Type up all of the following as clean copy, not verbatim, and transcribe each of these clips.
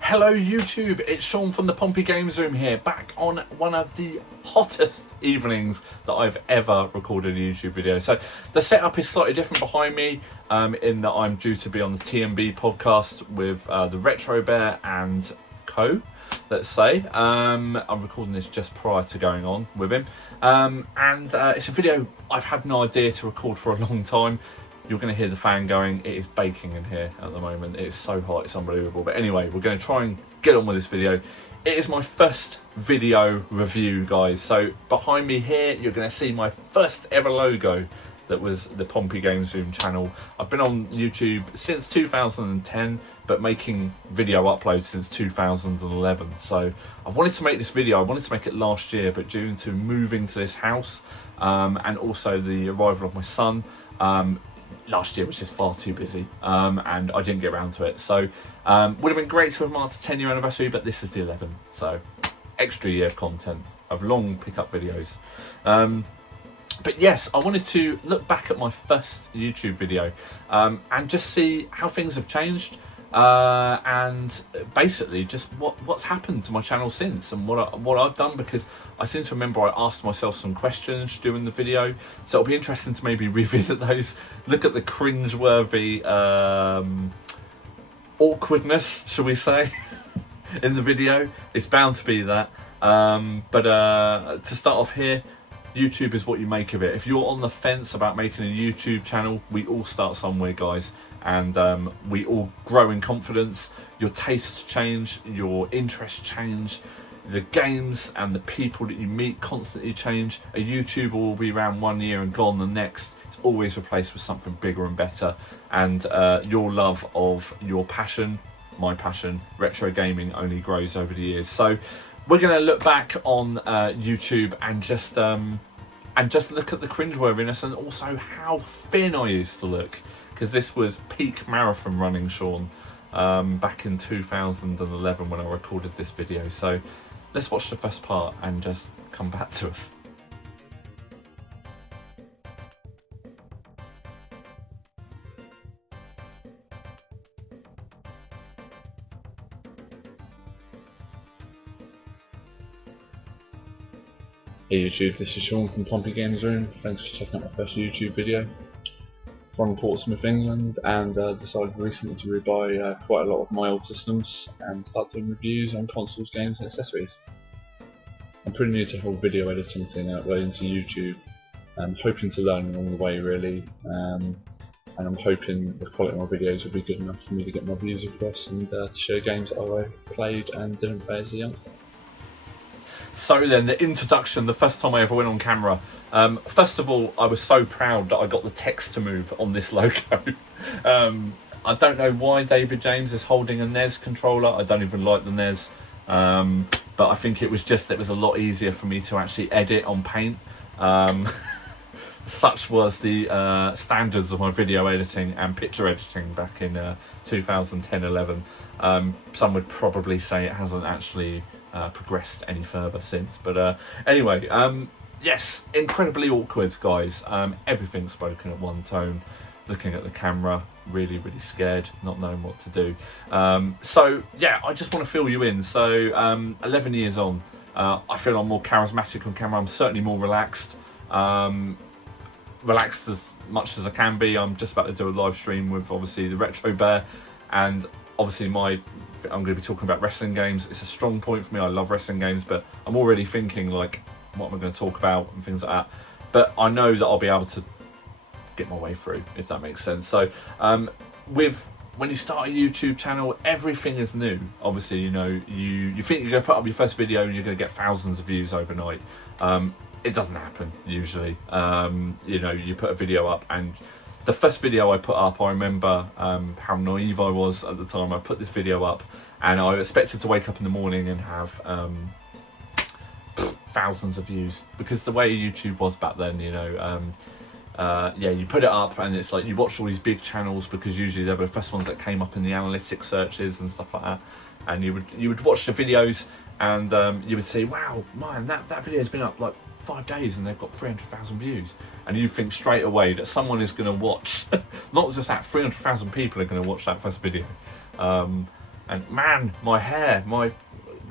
Hello YouTube, it's Sean from the PompeyGamesRoom here, back on one of the hottest evenings that I've ever recorded a YouTube video. So the setup is slightly different behind me, in that I'm due to be on the TMB podcast with the Retro Bear and co, let's say. I'm recording this just prior to going on with him. It's a video I've had an idea to record for a long time. You're going to hear the fan going. It is baking in here at the moment. It is so hot, it's unbelievable. But anyway, we're going to try and get on with this video. It is my first video review, guys. So behind me here, you're going to see my first ever logo. That was the PompeyGamesRoom channel. I've been on YouTube since 2010, but making video uploads since 2011. So I've wanted to make this video. I wanted to make it last year, but due to moving to this house and also the arrival of my son, last year was just far too busy, and I didn't get around to it. So would have been great to have marked a 10-year anniversary, but this is the 11th, so extra year of content of long pickup videos. But yes, I wanted to look back at my first YouTube video and just see how things have changed, and basically just what's happened to my channel since, and what I've done, because I seem to remember I asked myself some questions during the video, so it'll be interesting to maybe revisit those, look at the cringe-worthy awkwardness, shall we say, in the video. It's bound to be that, but to start off here, YouTube is what you make of it. If you're on the fence about making a YouTube channel, we all start somewhere, guys, and we all grow in confidence. Your tastes change, your interests change, the games and the people that you meet constantly change. A YouTuber will be around 1 year and gone the next. It's always replaced with something bigger and better, and your love of your passion, my passion, retro gaming, only grows over the years. So we're going to look back on YouTube and just look at the cringeworthiness, and also how thin I used to look, because this was peak marathon running, Sean, back in 2011 when I recorded this video. So let's watch the first part and just come back to us. Hey YouTube, this is Sean from PompeyGamesRoom. Thanks for checking out my first YouTube video. From Portsmouth, England, and decided recently to rebuy quite a lot of my old systems and start doing reviews on consoles, games and accessories. I'm pretty new to the whole video editing thing out way into YouTube. I'm hoping to learn along the way, really, and I'm hoping the quality of my videos will be good enough for me to get my views across and to share games that I played and didn't play as a youngster. So then, the introduction, the first time I ever went on camera. First of all, I was so proud that I got the text to move on this logo. I don't know why David James is holding a NES controller. I don't even like the NES. But I think it was a lot easier for me to actually edit on Paint. Such was the standards of my video editing and picture editing back in 2010-11. Some would probably say it hasn't actually progressed any further since, but anyway, yes, incredibly awkward, guys. Everything's spoken at one tone, looking at the camera, really scared, not knowing what to do. So yeah, I just want to fill you in. So 11 years on, I feel I'm more charismatic on camera. I'm certainly more relaxed, relaxed as much as I can be. I'm just about to do a live stream with obviously the Retro Bear, and obviously I'm going to be talking about wrestling games. It's a strong point for me. I love wrestling games, but I'm already thinking like, what am I going to talk about and things like that. But I know that I'll be able to get my way through, if that makes sense. So when you start a YouTube channel, everything is new. Obviously, you know, you think you're going to put up your first video and you're going to get thousands of views overnight. It doesn't happen usually. You know, you put a video up, and the first video I put up, I remember how naive I was at the time. I put this video up and I expected to wake up in the morning and have thousands of views, because the way YouTube was back then, you know, yeah, you put it up and it's like you watch all these big channels, because usually they were the first ones that came up in the analytics searches and stuff like that, and you would watch the videos and you would say, wow, man, that video's been up like 5 days and they've got 300,000 views, and you think straight away that someone is going to watch, not just that, 300,000 people are going to watch that first video. And man, my hair,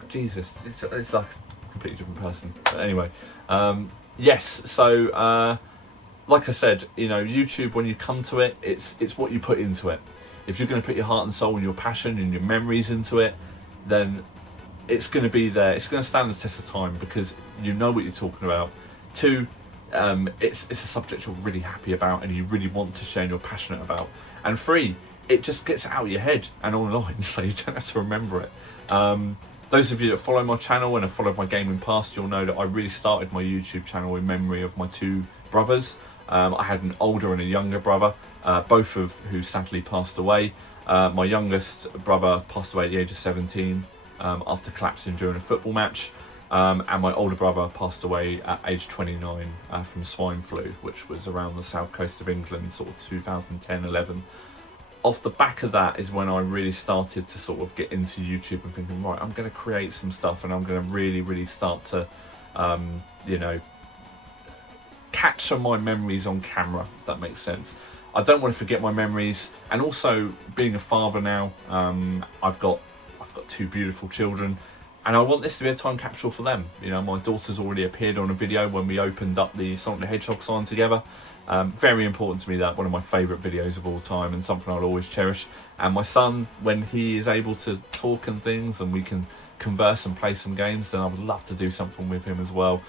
Jesus, it's like a completely different person. But anyway, yes, so like I said, you know, YouTube, when you come to it, it's what you put into it. If you're going to put your heart and soul and your passion and your memories into it, then it's going to be there. It's going to stand the test of time because you know what you're talking about. Two, it's a subject you're really happy about and you really want to share and you're passionate about. And three, it just gets out of your head and online, so you don't have to remember it. Those of you that follow my channel and have followed my gaming past, you'll know that I really started my YouTube channel in memory of my two brothers. I had an older and a younger brother, both of who sadly passed away. My youngest brother passed away at the age of 17 after collapsing during a football match. And my older brother passed away at age 29 from swine flu, which was around the south coast of England, sort of 2010-11. Off the back of that is when I really started to sort of get into YouTube and thinking, right, I'm going to create some stuff and I'm going to really start to, you know, capture my memories on camera, if that makes sense. I don't want to forget my memories, and also being a father now, I've got two beautiful children, and I want this to be a time capsule for them. You know, my daughter's already appeared on a video when we opened up the Sonic the Hedgehog sign together. Very important to me, that one of my favourite videos of all time and something I'll always cherish. And my son, when he is able to talk and things and we can converse and play some games, then I would love to do something with him as well.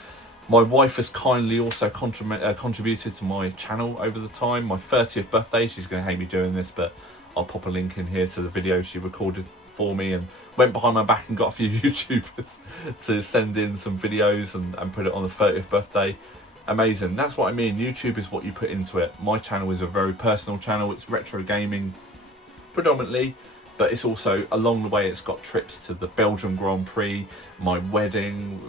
My wife has kindly also contributed to my channel over the time. My 30th birthday, she's going to hate me doing this, but I'll pop a link in here to the video she recorded for me and went behind my back and got a few YouTubers to send in some videos and put it on the 30th birthday. Amazing. That's what I mean. YouTube is what you put into it. My channel is a very personal channel. It's retro gaming predominantly, but it's also, along the way, it's got trips to the Belgian Grand Prix, my wedding,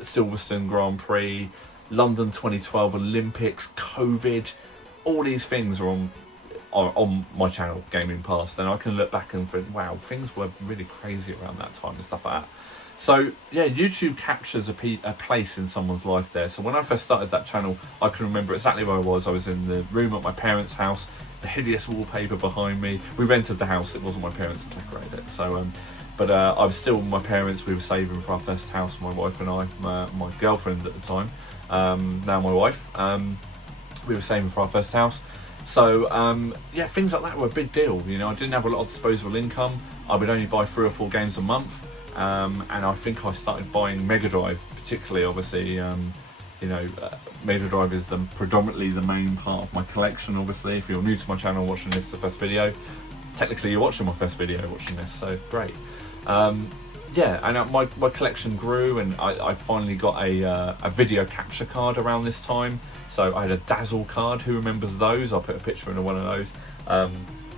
Silverstone Grand Prix, London 2012 Olympics, COVID. All these things are on my channel, Gaming Past, and I can look back and think, wow, things were really crazy around that time and stuff like that. So yeah, YouTube captures a place in someone's life there. So when I first started that channel, I can remember exactly where I was. I was in the room at my parents' house, the hideous wallpaper behind me. We rented the house, it wasn't my parents that decorated it. So but I was still with my parents. We were saving for our first house, my wife and I, my girlfriend at the time, now my wife. We were saving for our first house. So yeah, things like that were a big deal. You know, I didn't have a lot of disposable income. I would only buy 3 or 4 games a month. And I think I started buying Mega Drive, particularly, obviously, you know, Mega Drive is predominantly the main part of my collection, obviously. If you're new to my channel watching this, the first video, technically you're watching my first video watching this, so great. Yeah, and my collection grew, and I finally got a video capture card around this time. So I had a Dazzle card. Who remembers those? I'll put a picture in one of those.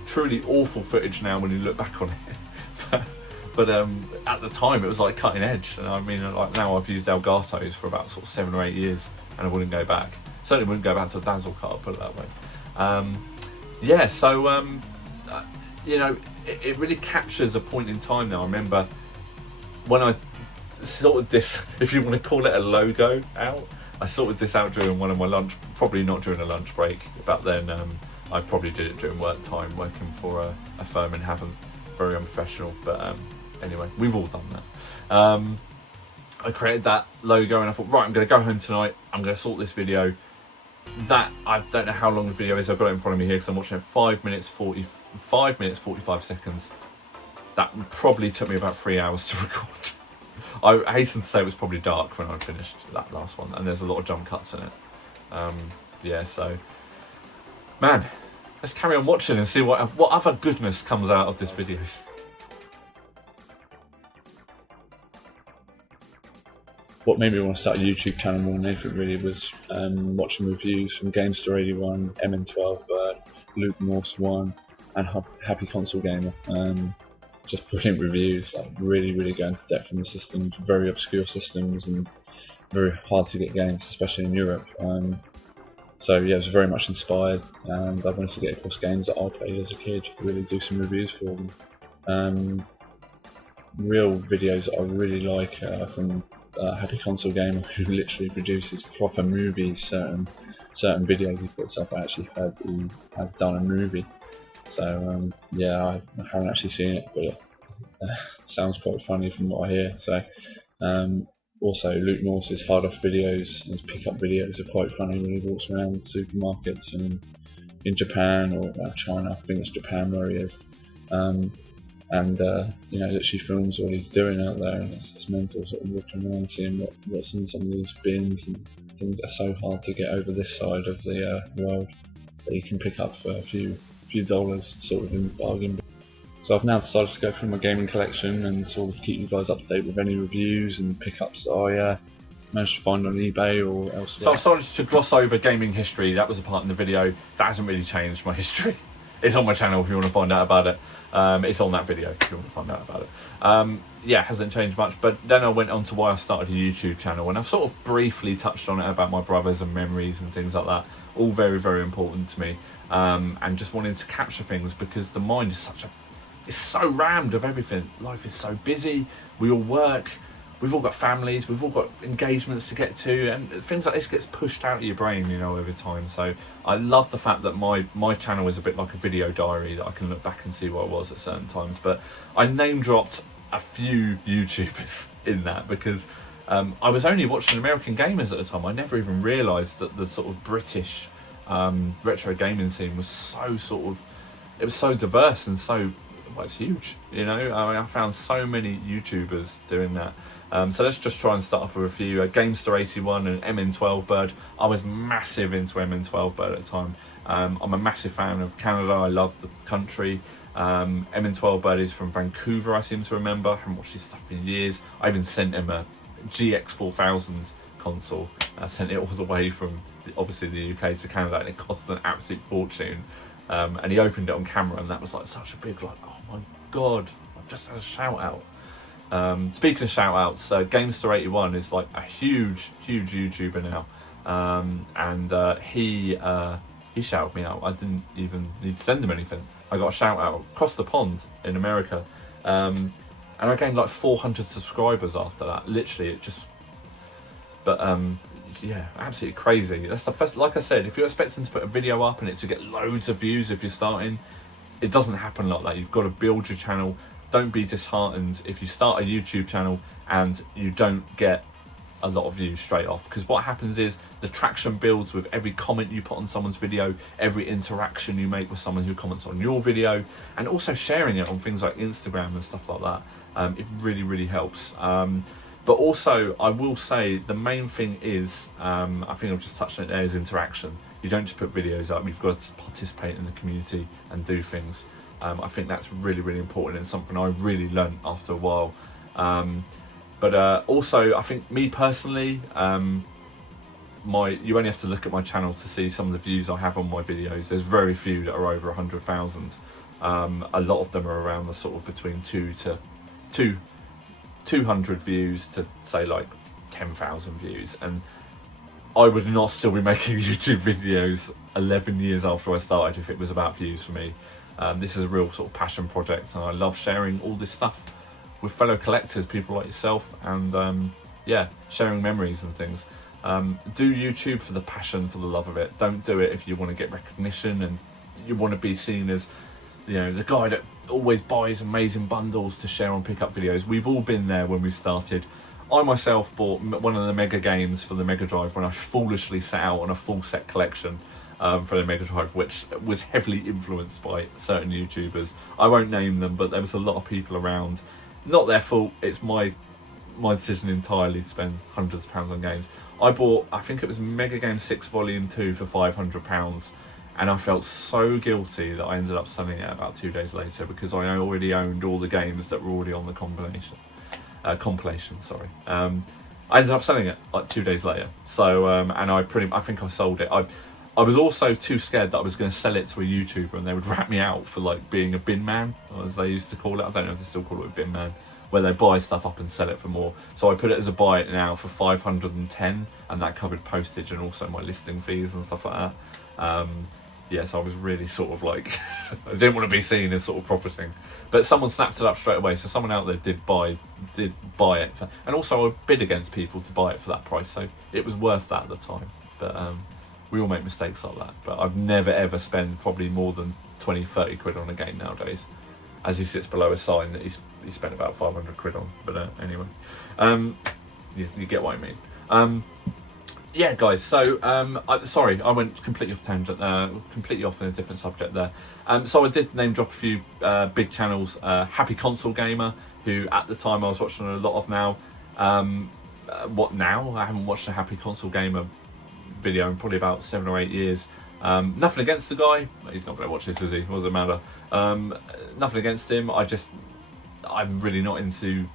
Truly awful footage now when you look back on it. But at the time it was like cutting edge, and I mean, like now I've used Elgato's for about sort of 7 or 8 years, and I wouldn't go back. Certainly wouldn't go back to a Dazzle card, put it that way. Yeah, so you know, it really captures a point in time now. I remember when I sorted this, if you want to call it a logo out, I sorted this out during one of my lunch, probably not during a lunch break. Back then, I probably did it during work time, working for a firm in Havant. Very unprofessional, but anyway, we've all done that. I created that logo and I thought, right, I'm going to go home tonight, I'm going to sort this video. That, I don't know how long the video is, I've got it in front of me here because I'm watching it, 5 minutes 45 seconds. That probably took me about 3 hours to record. I hasten to say it was probably dark when I finished that last one, and there's a lot of jump cuts in it. Yeah, so, man, let's carry on watching and see what other goodness comes out of this video. What made me want to start a YouTube channel more than anything really was watching reviews from GameStar81, MN12, Luke Morse 1 and Happy Console Gamer. Just brilliant reviews, like really going into depth in the systems, very obscure systems and very hard to get games, especially in Europe. So yeah, I was very much inspired, and I wanted to get across games that I played as a kid, really do some reviews for them. Real videos that I really like from Happy Console Gamer, who literally produces proper movies. Certain videos he puts up, I actually heard he had done a movie. So yeah, I haven't actually seen it, but sounds quite funny from what I hear. So also Luke Norse's hard off videos, his pickup videos are quite funny when he walks around supermarkets and in Japan or China, I think it's Japan where he is, and you know, literally films what he's doing out there, and it's mental, sort of walking around seeing what's in some of these bins and things that are so hard to get over this side of the world that you can pick up for a few dollars, sort of in bargain. So I've now decided to go through my gaming collection and sort of keep you guys up to date with any reviews and pickups that I managed to find on eBay or elsewhere. So I've started to gloss over gaming history. That was a part in the video. That hasn't really changed my history. It's on my channel if you want to find out about it. It's on that video if you want to find out about it. Yeah, it hasn't changed much. But then I went on to why I started a YouTube channel, and I've sort of briefly touched on it about my brothers and memories and things like that. All very, very important to me. And just wanting to capture things because the mind is it's so rammed of everything. Life is so busy. We all work. We've all got families. We've all got engagements to get to, and things like this gets pushed out of your brain, you know, over time. So I love the fact that my channel is a bit like a video diary that I can look back and see what I was at certain times. But I name dropped a few YouTubers in that because I was only watching American gamers at the time. I never even realised that the sort of British retro gaming scene was so diverse and so. Well, it's huge, you know. I mean, I found so many YouTubers doing that. So let's just try and start off with a few. Gamester81 and MN12Bird. I was massive into MN12Bird at the time. I'm a massive fan of Canada. I love the country. MN12Bird is from Vancouver, I seem to remember. I haven't watched his stuff in years. I even sent him a GX4000 console. I sent it all the way from obviously the UK to Canada, and it cost an absolute fortune. And he opened it on camera, and that was like such a big, like, oh my god, I just had a shout out. Speaking of shout outs, Gamester81 is like a huge YouTuber now, and he shouted me out. I didn't even need to send him anything. I got a shout out across the pond in America, and I gained like 400 subscribers after that. Literally, it just, but yeah, absolutely crazy. That's the first, like I said, if you're expecting to put a video up and it to get loads of views if you're starting, it doesn't happen like that. You've got to build your channel. Don't be disheartened if you start a YouTube channel and you don't get a lot of views straight off, because what happens is the traction builds with every comment you put on someone's video, every interaction you make with someone who comments on your video, and also sharing it on things like Instagram and stuff like that. It really helps. But also, I will say the main thing is, I think I've just touched on it there, is interaction. You don't just put videos up, you've got to participate in the community and do things. I think that's really important and something I really learned after a while. But also, I think me personally, you only have to look at my channel to see some of the views I have on my videos. There's very few that are over 100,000. A lot of them are around the sort of between 200 views to say like 10,000 views, and I would not still be making YouTube videos 11 years after I started if it was about views for me. This is a real sort of passion project, and I love sharing all this stuff with fellow collectors, people like yourself, and yeah, sharing memories and things. Do YouTube for the passion, for the love of it. Don't do it if you want to get recognition and you want to be seen as, you know, the guy that always buys amazing bundles to share on pickup videos. We've all been there when we started. I myself bought one of the Mega games for the Mega Drive when I foolishly set out on a full set collection for the Mega Drive, which was heavily influenced by certain YouTubers. I won't name them, but there was a lot of people around. Not their fault, it's my decision entirely to spend hundreds of pounds on games. I bought, I think it was Mega Game 6 Volume 2 for £500. And I felt so guilty that I ended up selling it about 2 days later because I already owned all the games that were already on the compilation. Sorry. I ended up selling it like 2 days later. So, and I think I sold it. I was also too scared that I was going to sell it to a YouTuber and they would rat me out for like being a bin man, as they used to call it. I don't know if they still call it a bin man, where they buy stuff up and sell it for more. So I put it as a buy it now for 510, and that covered postage and also my listing fees and stuff like that. Yes, I was really sort of like, I didn't want to be seen as sort of profiting, but someone snapped it up straight away. So someone out there did buy it, and also I bid against people to buy it for that price. So it was worth that at the time. But we all make mistakes like that. But I've never ever spent probably more than 20, 30 quid on a game nowadays. as he sits below a sign that he spent about 500 quid on. But anyway, you get what I mean. Yeah, guys. So sorry, I went completely off tangent, completely off in a different subject there. So I did name drop a few big channels. Happy Console Gamer, who at the time I was watching a lot of now. What now? I haven't watched a Happy Console Gamer video in probably about 7 or 8 years. Nothing against the guy. He's not going to watch this, is he? What does it matter? Nothing against him. I'm really not into.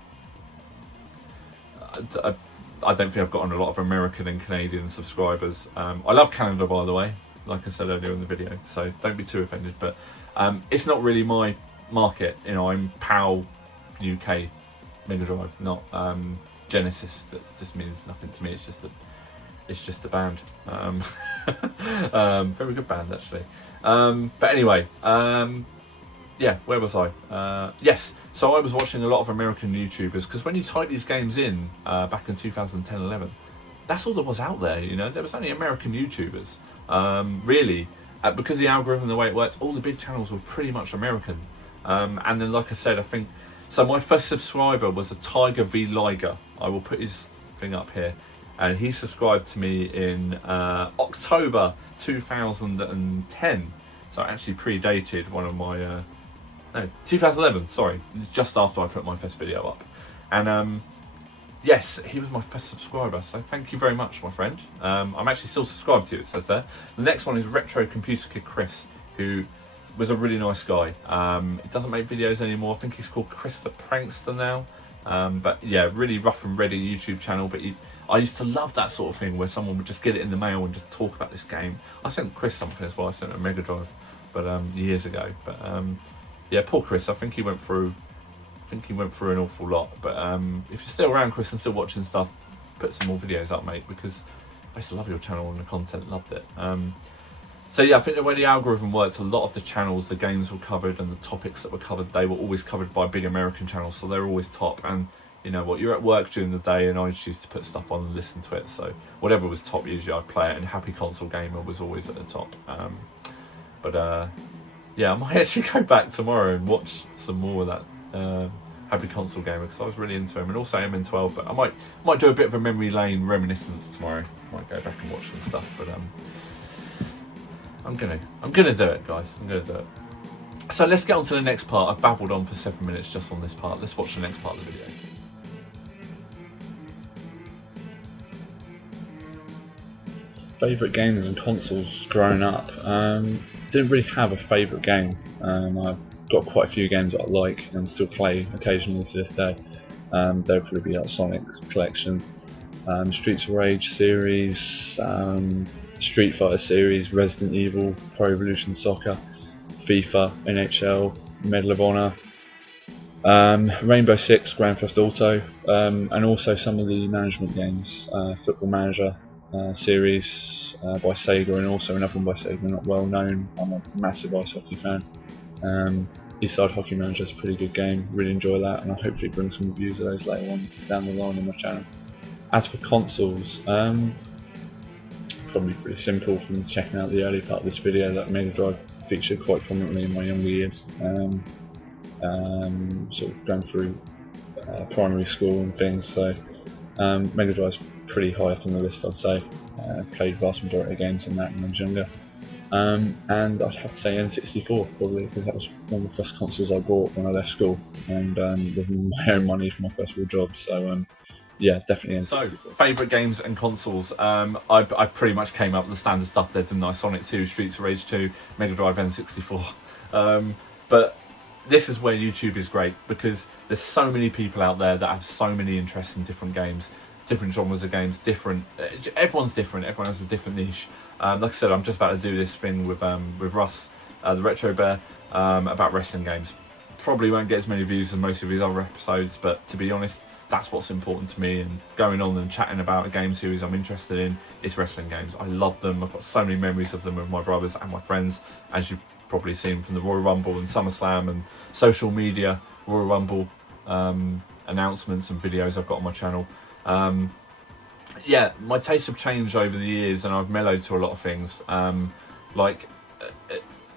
I don't think I've gotten a lot of American and Canadian subscribers. I love Canada, by the way, like I said earlier in the video, so don't be too offended. But it's not really my market. You know, I'm PAL UK Mega Drive, not Genesis. That just means nothing to me. It's just a band. Very good band, actually. But anyway, yeah, where was I? Yes, so I was watching a lot of American YouTubers, because when you type these games in back in 2010-11, that's all there was out there, you know. There was only American YouTubers. Really, because the algorithm, the way it works, all the big channels were pretty much American. And then, like I said, I think, so my first subscriber was a Tiger v Liger. I will put his thing up here. And he subscribed to me in October 2010. So I actually predated one of my, no, 2011, sorry, just after I put my first video up. And yes, he was my first subscriber, so thank you very much, my friend. I'm actually still subscribed to you, it says there. The next one is Retro Computer Kid Chris, who was a really nice guy. He doesn't make videos anymore. I think he's called Chris the Prankster now. But yeah, really rough and ready YouTube channel. But I used to love that sort of thing where someone would just get it in the mail and just talk about this game. I sent Chris something as well. I sent him a Mega Drive, but years ago. But yeah, poor Chris. I think he went through an awful lot. But if you're still around, Chris, and still watching stuff, put some more videos up, mate, because I used to love your channel and the content. Loved it. So yeah, I think the way the algorithm works, a lot of the channels, the games were covered, and the topics that were covered, they were always covered by big American channels, so they're always top. And you know what, you're at work during the day, and I choose to put stuff on and listen to it. So whatever was top, usually I'd play it, and Happy Console Gamer was always at the top. But yeah, I might actually go back tomorrow and watch some more of that Happy Console Gamer, because I was really into him, and also MN12. But I might do a bit of a memory lane reminiscence tomorrow. Might go back and watch some stuff, but I'm gonna do it, guys. I'm gonna do it. So let's get on to the next part. I've babbled on for 7 minutes just on this part. Let's watch the next part of the video. Favourite games and consoles growing up. Didn't really have a favourite game. I've got quite a few games that I like and still play occasionally to this day. They'll probably be like Sonic Collection, Streets of Rage series, Street Fighter series, Resident Evil, Pro Evolution Soccer, FIFA, NHL, Medal of Honor, Rainbow Six, Grand Theft Auto, and also some of the management games, Football Manager series by Sega, and also another one by Sega not well known. I'm a massive ice hockey fan. Eastside Hockey Manager is a pretty good game, really enjoy that, and I'll hopefully bring some reviews of those later on down the line on my channel. As for consoles, probably pretty simple from checking out the early part of this video that Mega Drive featured quite prominently in my younger years. Sort of going through primary school and things, so Mega Drive's pretty high up on the list, I'd say. Played vast majority of games on that when I was younger. And I'd have to say N64 probably, because that was one of the first consoles I bought when I left school, and with my own money for my first real job. So yeah, definitely N64. So, favourite games and consoles. I pretty much came up with the standard stuff there, didn't I? Sonic 2, Streets of Rage 2, Mega Drive, N64. But this is where YouTube is great, because there's so many people out there that have so many interests in different games, different genres of games, everyone's different, everyone has a different niche. Like I said, I'm just about to do this thing with Russ, the Retro Bear, about wrestling games. Probably won't get as many views as most of his other episodes, but to be honest, that's what's important to me, and going on and chatting about a game series I'm interested in is wrestling games. I love them. I've got so many memories of them with my brothers and my friends, as you've probably seen from the Royal Rumble and SummerSlam and social media Royal Rumble announcements and videos I've got on my channel. Yeah, my tastes have changed over the years, and I've mellowed to a lot of things.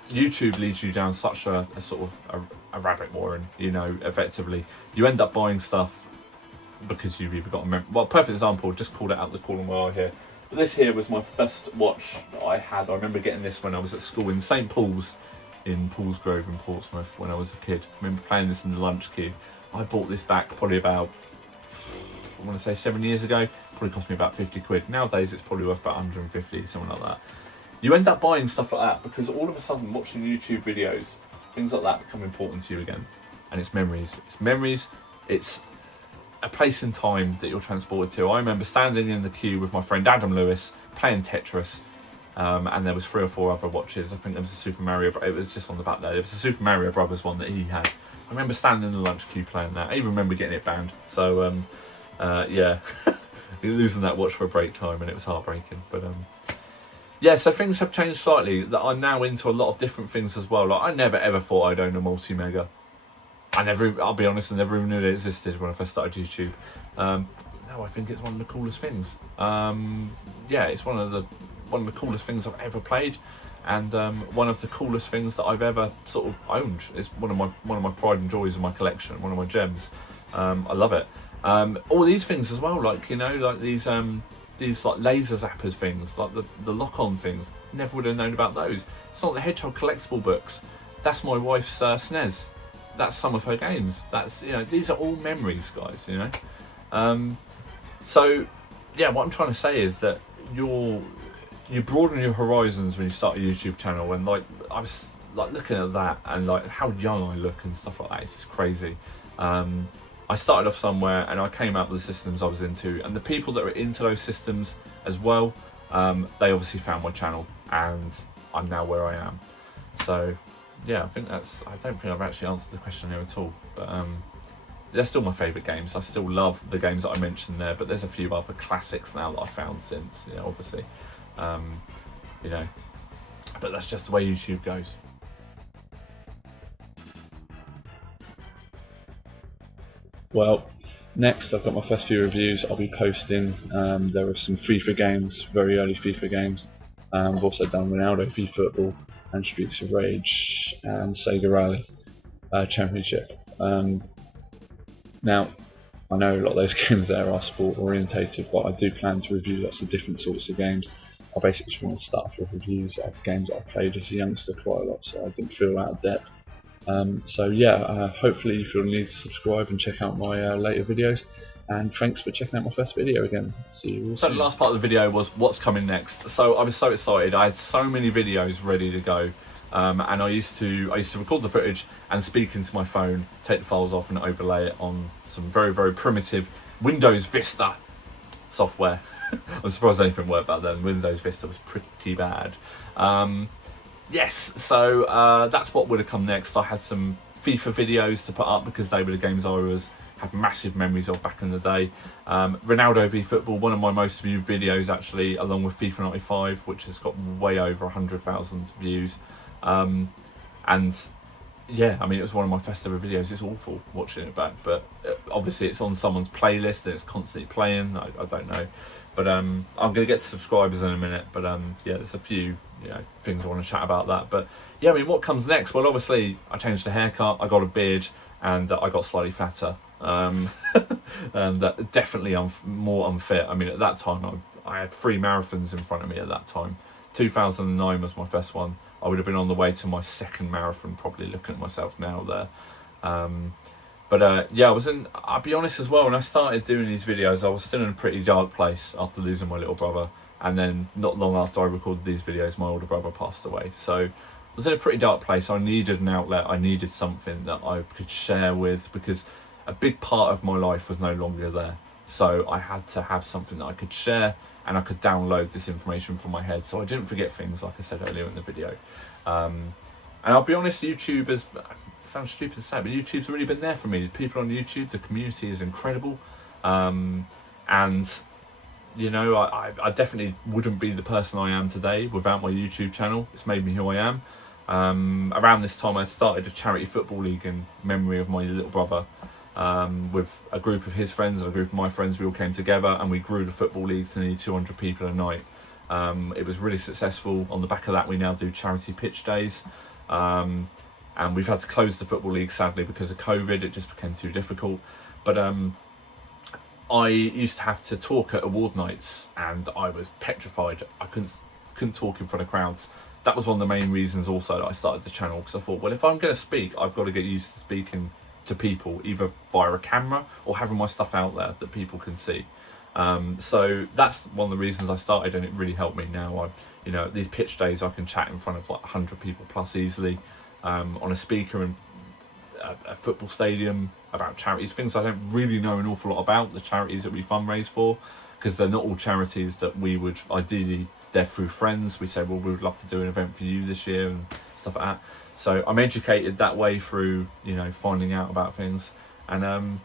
YouTube leads you down such a sort of a rabbit warren, you know, effectively. You end up buying stuff because you've either got a well, perfect example, just called it out the corner where I here. But this here was my first watch that I had. I remember getting this when I was at school in St Paul's, in Paulsgrove in Portsmouth when I was a kid. I remember playing this in the lunch queue. I bought this back probably about, I want to say 7 years ago. Probably cost me about 50 quid. Nowadays it's probably worth about 150, something like that. You end up buying stuff like that because all of a sudden watching YouTube videos, things like that become important to you again. And it's memories. It's memories. It's a place in time that you're transported to. I remember standing in the queue with my friend Adam Lewis playing Tetris, and there was 3 or 4 other watches. I think there was a Super Mario, it was just on the back there. There was a Super Mario Brothers one that he had. I remember standing in the lunch queue playing that. I even remember getting it banned. So yeah, losing that watch for a break time, and it was heartbreaking. But yeah, so things have changed slightly. That I'm now into a lot of different things as well. Like I never ever thought I'd own a multi-mega. I'll be honest, I never even knew it existed when I first started YouTube. Now I think it's one of the coolest things. Yeah, it's one of the coolest things I've ever played, and one of the coolest things that I've ever sort of owned. It's one of my pride and joys of my collection, one of my gems. I love it. All these things as well, like, you know, like these like laser zappers things, like the lock-on things. Never would have known about those. Sonic the Hedgehog collectible books. That's my wife's SNES. That's some of her games. That's, you know, these are all memories, guys, you know. So yeah, what I'm trying to say is that you broaden your horizons when you start a YouTube channel, and like I was like looking at that and like how young I look and stuff like that. It's just crazy. I started off somewhere and I came out with the systems I was into, and the people that are into those systems as well, they obviously found my channel, and I'm now where I am. So yeah, I don't think I've actually answered the question here at all, but they're still my favourite games. I still love the games that I mentioned there, but there's a few other classics now that I've found since, you know, obviously, you know, but that's just the way YouTube goes. Well, next I've got my first few reviews I'll be posting. There are some FIFA games, very early FIFA games. I've also done Ronaldo v Football and Streets of Rage and Sega Rally Championship. Now, I know a lot of those games there are sport orientated, but I do plan to review lots of different sorts of games. I basically just want to start off with reviews of games that I played as a youngster quite a lot, so I didn't feel out of depth. So yeah, hopefully you feel the need to subscribe and check out my later videos, and thanks for checking out my first video again. See you all soon. So the last part of the video was what's coming next. So I was so excited. I had so many videos ready to go, and I used to record the footage and speak into my phone, take the files off and overlay it on some very, very primitive Windows Vista software. I'm surprised anything worked back then. Windows Vista was pretty bad. Yes, so that's what would have come next. I had some FIFA videos to put up because they were the games I had massive memories of back in the day. Ronaldo v Football, one of my most viewed videos actually, along with FIFA 95, which has got way over 100,000 views. And yeah, I mean, it was one of my first ever videos. It's awful watching it back, but obviously it's on someone's playlist and it's constantly playing. I don't know. But I'm going to get to subscribers in a minute. But yeah, there's a few, you know, things I want to chat about that. But yeah, I mean, what comes next? Well, obviously, I changed the haircut, I got a beard, and I got slightly fatter. And definitely more unfit. I mean, at that time, I had 3 marathons in front of me at that time. 2009 was my first one. I would have been on the way to my second marathon, probably looking at myself now there. But yeah, I'll be honest as well, when I started doing these videos, I was still in a pretty dark place after losing my little brother. And then not long after I recorded these videos, my older brother passed away. So I was in a pretty dark place. I needed an outlet. I needed something that I could share with, because a big part of my life was no longer there. So I had to have something that I could share, and I could download this information from my head, so I didn't forget things, like I said earlier in the video. And I'll be honest, YouTube has, it sounds stupid to say, but YouTube's really been there for me. The people on YouTube, the community is incredible. And, you know, I definitely wouldn't be the person I am today without my YouTube channel. It's made me who I am. Around this time, I started a charity football league in memory of my little brother. With a group of his friends and a group of my friends, we all came together and we grew the football league to nearly 200 people a night. It was really successful. On the back of that, we now do charity pitch days. and we've had to close the Football League sadly because of COVID. It just became too difficult. But I used to have to talk at award nights, and I was petrified. I couldn't talk in front of crowds. That was one of the main reasons also that I started the channel, because I thought, well, if I'm going to speak, I've got to get used to speaking to people, either via a camera or having my stuff out there that people can see. So that's one of the reasons I started, and it really helped me. Now these pitch days, I can chat in front of like 100 people plus easily, on a speaker in a football stadium, about charities, things I don't really know an awful lot about, the charities that we fundraise for, because they're not all charities that we would ideally, they're through friends. We say, well, we would love to do an event for you this year and stuff like that. So I'm educated that way through, finding out about things. And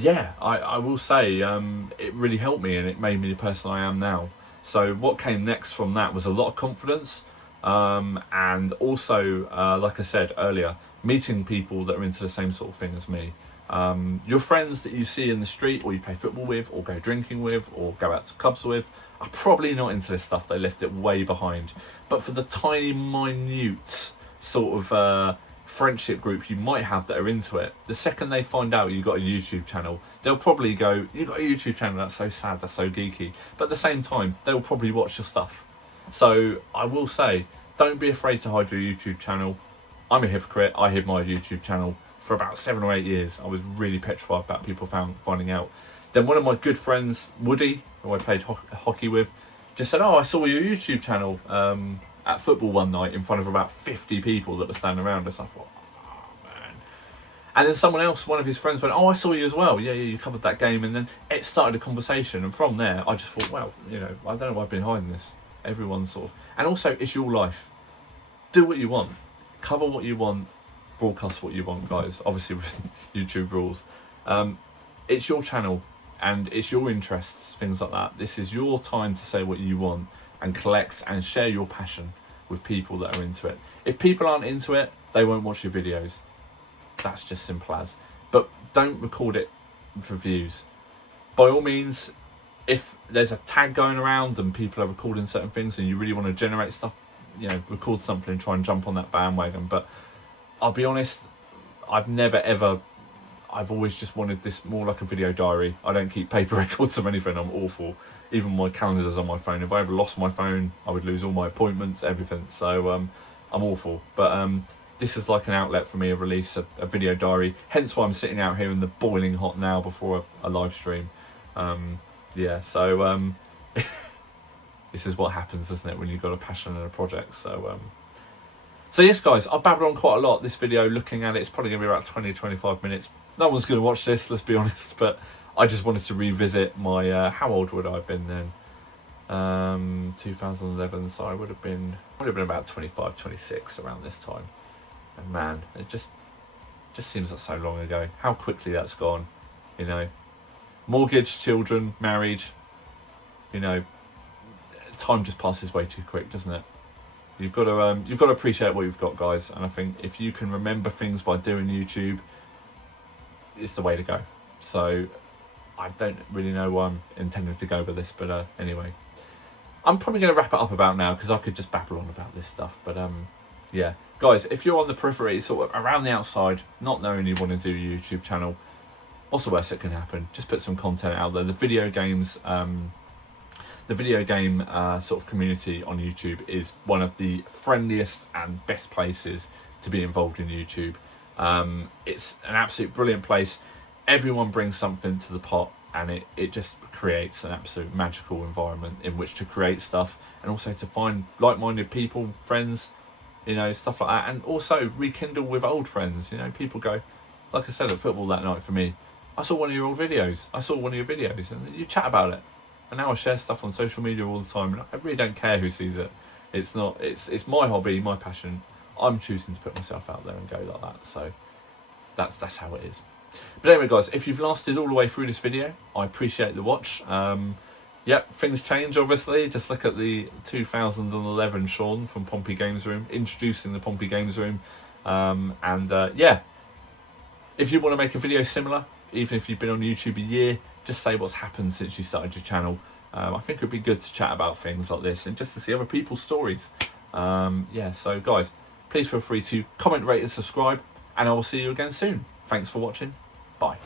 I will say it really helped me, and it made me the person I am now. So what came next from that was a lot of confidence, and also, like I said earlier, meeting people that are into the same sort of thing as me. Your friends that you see in the street, or you play football with, or go drinking with, or go out to clubs with, are probably not into this stuff. They left it way behind. But for the tiny, minute sort of friendship group you might have that are into it, the second they find out you've got a YouTube channel, they'll probably go, you've got a YouTube channel, that's so sad, that's so geeky. But at the same time, they'll probably watch your stuff. So I will say, don't be afraid to hide your YouTube channel. I'm a hypocrite. I hid my YouTube channel for about 7 or 8 years. I was really petrified about people finding out. Then one of my good friends, Woody, who I played hockey with, just said, oh, I saw your YouTube channel at football one night in front of about 50 people that were standing around us. I thought, oh man. And then someone else, one of his friends, went, oh, I saw you as well. Yeah, you covered that game. And then it started a conversation. And from there, I just thought, well, I don't know why I've been hiding this. Everyone's sort of... And also, it's your life. Do what you want. Cover what you want. Broadcast what you want, guys. Obviously, with YouTube rules. It's your channel. And it's your interests, things like that. This is your time to say what you want and collect and share your passion with people that are into it. If people aren't into it, they won't watch your videos. That's just simple as. But don't record it for views. By all means, if there's a tag going around and people are recording certain things and you really want to generate stuff, record something and try and jump on that bandwagon. But I'll be honest, I've always just wanted this more like a video diary. I don't keep paper records of anything. I'm awful. Even my calendar's on my phone. If I ever lost my phone, I would lose all my appointments, everything. So I'm awful. But this is like an outlet for me, a release, a video diary. Hence why I'm sitting out here in the boiling hot now before a live stream. So this is what happens, isn't it, when you've got a passion and a project. So yes, guys, I've babbled on quite a lot. This video, looking at it, it's probably going to be about 20-25 minutes. No one's going to watch this, let's be honest, but I just wanted to revisit my, how old would I have been then? 2011, so I would have been about 25, 26 around this time. And man, it just seems like so long ago. How quickly that's gone, Mortgage, children, married, time just passes way too quick, doesn't it? You've got to appreciate what you've got, guys. And I think if you can remember things by doing YouTube, it's the way to go. So I don't really know where I'm intending to go with this, but anyway, I'm probably going to wrap it up about now because I could just babble on about this stuff. But yeah, guys, if you're on the periphery, sort of around the outside, not knowing you want to do a YouTube channel, what's the worst that can happen? Just put some content out there. The video game sort of community on YouTube is one of the friendliest and best places to be involved in YouTube. It's an absolute brilliant place. Everyone brings something to the pot, and it just creates an absolute magical environment in which to create stuff, and also to find like-minded people, friends, stuff like that, and also rekindle with old friends. People go, like I said at football that night for me, I saw one of your old videos, and you chat about it. And now I share stuff on social media all the time, and I really don't care who sees it. It's my hobby, my passion. I'm choosing to put myself out there and go like that. So that's how it is. But anyway, guys, if you've lasted all the way through this video, I appreciate the watch. Yep, things change, obviously. Just look at the 2011 Sean from PompeyGamesRoom, introducing the PompeyGamesRoom. Yeah, if you want to make a video similar, even if you've been on YouTube a year, just say what's happened since you started your channel. I think it would be good to chat about things like this and just to see other people's stories. Yeah, so guys, please feel free to comment, rate and subscribe, and I will see you again soon. Thanks for watching. Bye.